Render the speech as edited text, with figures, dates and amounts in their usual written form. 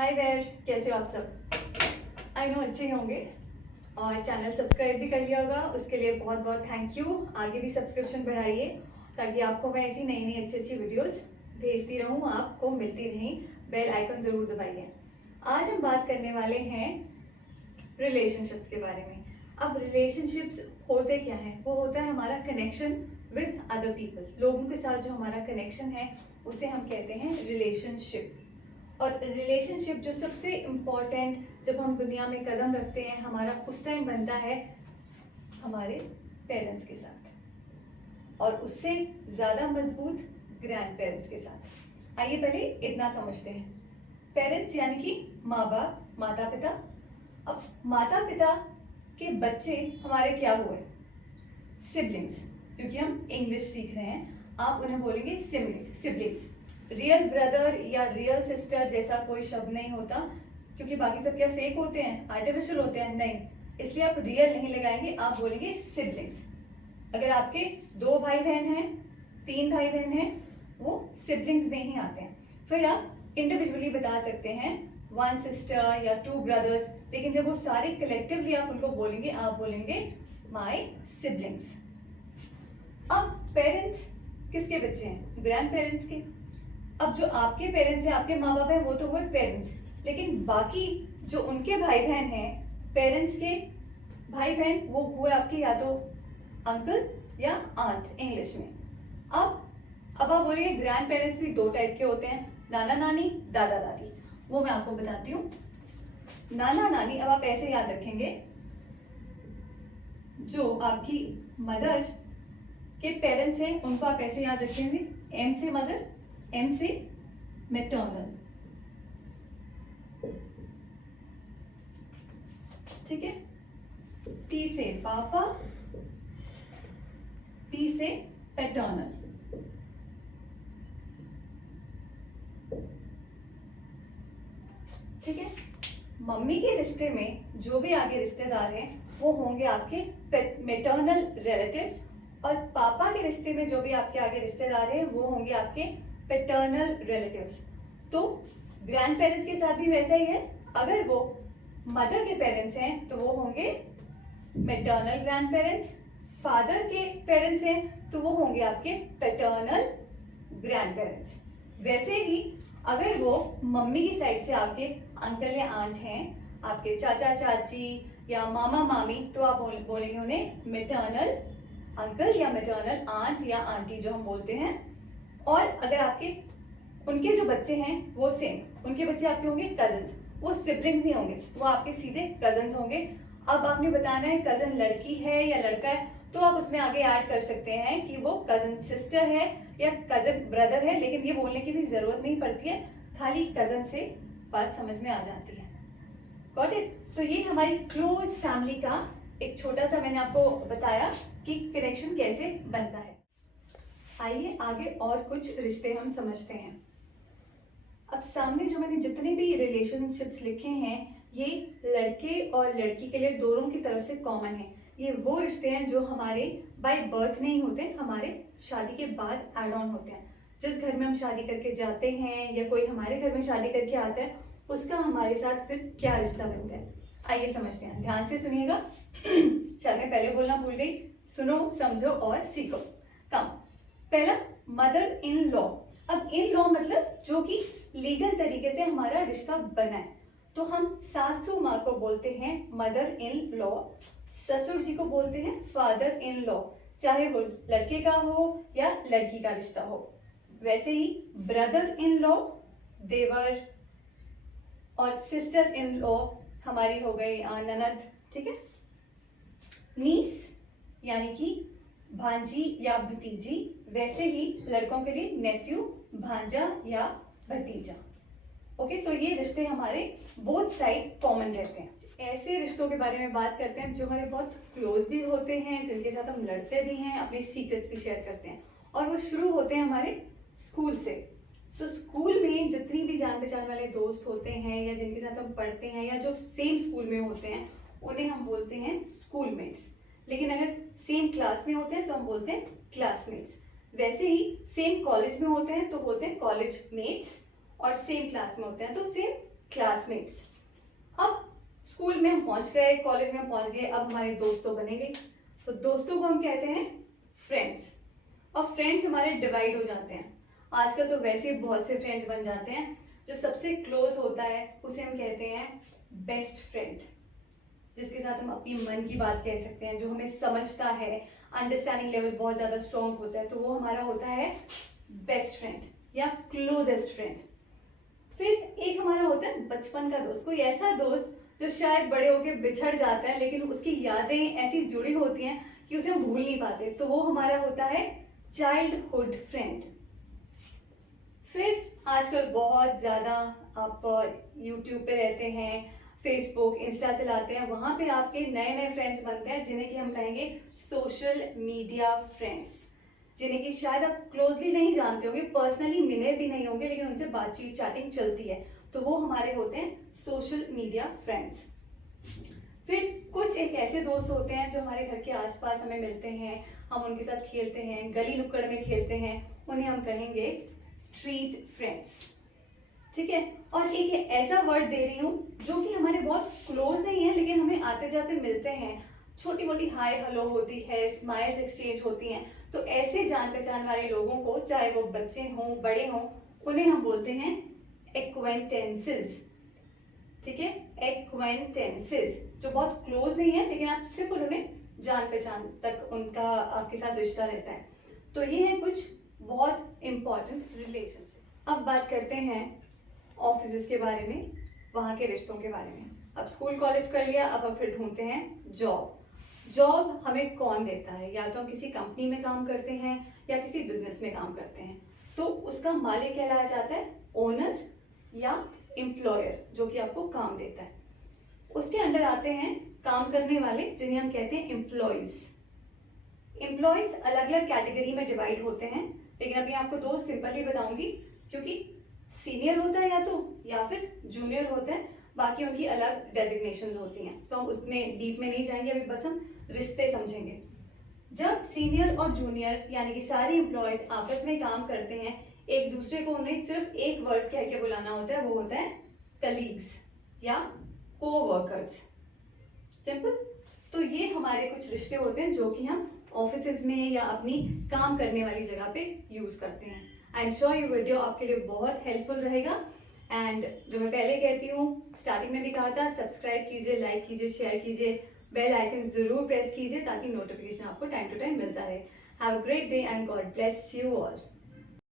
Hi there, कैसे हो आप सब। आई नो अच्छे ही होंगे और चैनल सब्सक्राइब भी कर लिया होगा, उसके लिए बहुत बहुत थैंक यू। आगे भी सब्सक्रिप्शन बढ़ाइए ताकि आपको मैं ऐसी नई नई अच्छी अच्छी वीडियोस भेजती रहूँ, आपको मिलती रहें। बेल आइकन ज़रूर दबाइए। आज हम बात करने वाले हैं रिलेशनशिप्स के बारे में। अब रिलेशनशिप्स होते क्या हैं? वो होता है हमारा कनेक्शन विद अदर पीपल। लोगों के साथ जो हमारा कनेक्शन है उसे हम कहते हैं रिलेशनशिप। और रिलेशनशिप जो सबसे इम्पॉर्टेंट जब हम दुनिया में कदम रखते हैं हमारा उस टाइम बनता है हमारे पेरेंट्स के साथ, और उससे ज़्यादा मजबूत ग्रैंड पेरेंट्स के साथ। आइए पहले इतना समझते हैं। पेरेंट्स यानी कि माँ बाप, माता पिता। अब माता पिता के बच्चे हमारे क्या हुए? सिबलिंग्स। क्योंकि हम इंग्लिश सीख रहे हैं, आप उन्हें बोलेंगे सिबलिंग्स। रियल ब्रदर या रियल सिस्टर जैसा कोई शब्द नहीं होता, क्योंकि बाकी सब क्या फेक होते हैं, आर्टिफिशियल होते हैं? नहीं, इसलिए आप रियल नहीं लगाएंगे, आप बोलेंगे सिबलिंग्स। अगर आपके 2 भाई बहन हैं, 3 भाई बहन हैं, वो सिबलिंग्स में ही आते हैं। फिर आप इंडिविजुअली बता सकते हैं 1 सिस्टर या 2 ब्रदर्स, लेकिन जब वो सारे कलेक्टिवली आप उनको बोलेंगे, आप बोलेंगे माई सिबलिंग्स। अब पेरेंट्स किसके बच्चे हैं? ग्रैंड पेरेंट्स के। अब जो आपके पेरेंट्स हैं, आपके माँ बाप हैं, वो तो हुए पेरेंट्स, लेकिन बाकी जो उनके भाई बहन हैं, पेरेंट्स के भाई बहन, वो हुए आपके या तो अंकल या आंट इंग्लिश में। अब आप बोलिए ग्रैंड पेरेंट्स भी 2 टाइप के होते हैं, नाना नानी, दादा दादी। वो मैं आपको बताती हूँ। नाना नानी अब आप ऐसे याद रखेंगे, जो आपकी मदर के पेरेंट्स हैं उनको आप ऐसे याद रखेंगे, एम से मदर, एम से मैटरनल, ठीक है। पी से पापा, पी से पैटर्नल। ठीक है। मम्मी के रिश्ते में जो भी आगे रिश्तेदार हैं वो होंगे आपके मैटरनल रिलेटिव्स, और पापा के रिश्ते में जो भी आपके आगे रिश्तेदार हैं वो होंगे आपके पैटर्नल रिलेटिव्स। तो ग्रैंड पेरेंट्स के साथ भी वैसा ही है। अगर वो मदर के पेरेंट्स हैं तो वो होंगे मैटरनल ग्रैंड पेरेंट्स, फादर के पेरेंट्स हैं तो वो होंगे आपके पैटर्नल ग्रैंड पेरेंट्स। वैसे ही अगर वो मम्मी की साइड से आपके अंकल या आंट हैं, आपके चाचा चाची या मामा मामी, तो आप बोलेंगे उन्हें मैटरनल अंकल या मैटरनल आंट या आंटी जो हम बोलते हैं। और अगर आपके उनके जो बच्चे हैं वो सेम, उनके बच्चे आपके होंगे कजन्स, वो सिबलिंग्स नहीं होंगे, वो आपके सीधे कजन्स होंगे। अब आपने बताना है कजन लड़की है या लड़का है, तो आप उसमें आगे ऐड कर सकते हैं कि वो कजन सिस्टर है या कजन ब्रदर है, लेकिन ये बोलने की भी जरूरत नहीं पड़ती है, खाली कजन से बात समझ में आ जाती है। Got it? तो ये हमारी क्लोज फैमिली का एक छोटा सा मैंने आपको बताया कि कनेक्शन कैसे बनता है। आइए आगे और कुछ रिश्ते हम समझते हैं। अब सामने जो मैंने जितने भी रिलेशनशिप्स लिखे हैं ये लड़के और लड़की के लिए दोनों की तरफ से कॉमन है। ये वो रिश्ते हैं जो हमारे बाय बर्थ नहीं होते, हमारे शादी के बाद एड ऑन होते हैं। जिस घर में हम शादी करके जाते हैं या कोई हमारे घर में शादी करके आता है, उसका हमारे साथ फिर क्या रिश्ता बनता है, आइए समझते हैं। ध्यान से सुनिएगा। शायद मैं पहले बोलना भूल गई, सुनो समझो और सीखो। कम पहला, मदर इन लॉ। अब इन लॉ मतलब जो कि लीगल तरीके से हमारा रिश्ता बना है, तो हम सासू माँ को बोलते हैं मदर इन लॉ, ससुर जी को बोलते हैं फादर इन लॉ, चाहे वो लड़के का हो या लड़की का रिश्ता हो। वैसे ही ब्रदर इन लॉ देवर, और सिस्टर इन लॉ हमारी हो गई ननद, ठीक है। नीस यानी कि भांजी या भतीजी, वैसे ही लड़कों के लिए नेफ्यू, भांजा या भतीजा। ओके, तो ये रिश्ते हमारे बोथ साइड कॉमन रहते हैं। ऐसे रिश्तों के बारे में बात करते हैं जो हमारे बहुत क्लोज भी होते हैं, जिनके साथ हम लड़ते भी हैं, अपने सीक्रेट्स भी शेयर करते हैं, और वो शुरू होते हैं हमारे स्कूल से। तो स्कूल में जितनी भी जान पहचान वाले दोस्त होते हैं या जिनके साथ हम पढ़ते हैं या जो सेम स्कूल में होते हैं, उन्हें हम बोलते हैं स्कूलमेट्स। लेकिन अगर सेम क्लास में होते हैं तो हम बोलते हैं क्लासमेट्स। वैसे ही सेम कॉलेज में होते हैं तो होते हैं कॉलेज मेट्स, और सेम क्लास में होते हैं तो सेम क्लासमेट्स। अब स्कूल में हम पहुंच गए, कॉलेज में हम पहुंच गए, अब हमारे दोस्त तो बनेंगे, तो दोस्तों को हम कहते हैं फ्रेंड्स। और फ्रेंड्स हमारे डिवाइड हो जाते हैं। आजकल तो वैसे ही बहुत से फ्रेंड्स बन जाते हैं। जो सबसे क्लोज होता है उसे हम कहते हैं बेस्ट फ्रेंड, जिसके साथ हम अपनी मन की बात कह सकते हैं, जो हमें समझता है, अंडरस्टैंडिंग लेवल बहुत ज़्यादा स्ट्रॉन्ग होता है, तो वो हमारा होता है बेस्ट फ्रेंड या क्लोजेस्ट फ्रेंड। फिर एक हमारा होता है बचपन का दोस्त, कोई ऐसा दोस्त जो शायद बड़े होके बिछड़ जाता है लेकिन उसकी यादें ऐसी जुड़ी होती हैं कि उसे हम भूल नहीं पाते, तो वो हमारा होता है चाइल्डहुड फ्रेंड। फिर आजकल बहुत ज़्यादा आप यूट्यूब पे रहते हैं, फेसबुक इंस्टा चलाते हैं, वहाँ पे आपके नए नए फ्रेंड्स बनते हैं जिन्हें कि हम कहेंगे सोशल मीडिया फ्रेंड्स, जिन्हें कि शायद आप क्लोजली नहीं जानते होंगे, पर्सनली मिले भी नहीं होंगे, लेकिन उनसे बातचीत चैटिंग चलती है, तो वो हमारे होते हैं सोशल मीडिया फ्रेंड्स। फिर कुछ एक ऐसे दोस्त होते हैं जो हमारे घर के आसपास हमें मिलते हैं, हम उनके साथ खेलते हैं, गली नुक्कड़ में खेलते हैं, उन्हें हम कहेंगे स्ट्रीट फ्रेंड्स। ठीक है, और एक ऐसा वर्ड दे रही हूँ जो कि हमारे बहुत क्लोज नहीं है लेकिन हमें आते जाते मिलते हैं, छोटी मोटी हाय हेलो होती है, स्माइल्स एक्सचेंज होती हैं, तो ऐसे जान पहचान वाले लोगों को, चाहे वो बच्चे हों बड़े हों, उन्हें हम बोलते हैं एक्वेंटेंसेस। ठीक है, एक्वेंटेंसेस, जो बहुत क्लोज नहीं है लेकिन आप सिर्फ उन्हें जान पहचान तक उनका आपके साथ रिश्ता रहता है। तो ये है कुछ बहुत इंपॉर्टेंट रिलेशनशिप। अब बात करते हैं ऑफिस के बारे में, वहाँ के रिश्तों के बारे में। अब स्कूल कॉलेज कर लिया, अब हम फिर ढूंढते हैं जॉब। जॉब हमें कौन देता है? या तो हम किसी कंपनी में काम करते हैं या किसी बिजनेस में काम करते हैं, तो उसका मालिक कहलाया जाता है ओनर या एम्प्लॉयर, जो कि आपको काम देता है। उसके अंडर आते हैं काम करने वाले, जिन्हें हम कहते हैं एम्प्लॉयज। एम्प्लॉयज अलग अलग कैटेगरी में डिवाइड होते हैं, लेकिन अभी आपको दो सिंपल ही बताऊंगी, क्योंकि सीनियर होता है या फिर जूनियर होता है, बाकी उनकी अलग डेजिग्नेशंस होती हैं, तो हम उसमें डीप में नहीं जाएंगे, अभी बस हम रिश्ते समझेंगे। जब सीनियर और जूनियर यानी कि सारे एम्प्लॉयज आपस में काम करते हैं, एक दूसरे को उन्हें सिर्फ एक वर्ड कह के बुलाना होता है, वो होता है कलीग्स या कोवर्कर्स। सिंपल। तो ये हमारे कुछ रिश्ते होते हैं जो कि हम ऑफिसेज में या अपनी काम करने वाली जगह पे यूज करते हैं। आई एम श्योर ये वीडियो आपके लिए बहुत हेल्पफुल रहेगा। एंड जो मैं पहले कहती हूँ, स्टार्टिंग में भी कहा था, सब्सक्राइब कीजिए, लाइक कीजिए, शेयर कीजिए, बेल आइकन जरूर प्रेस कीजिए ताकि नोटिफिकेशन आपको टाइम टू टाइम मिलता रहे। Have a great day and God bless you all.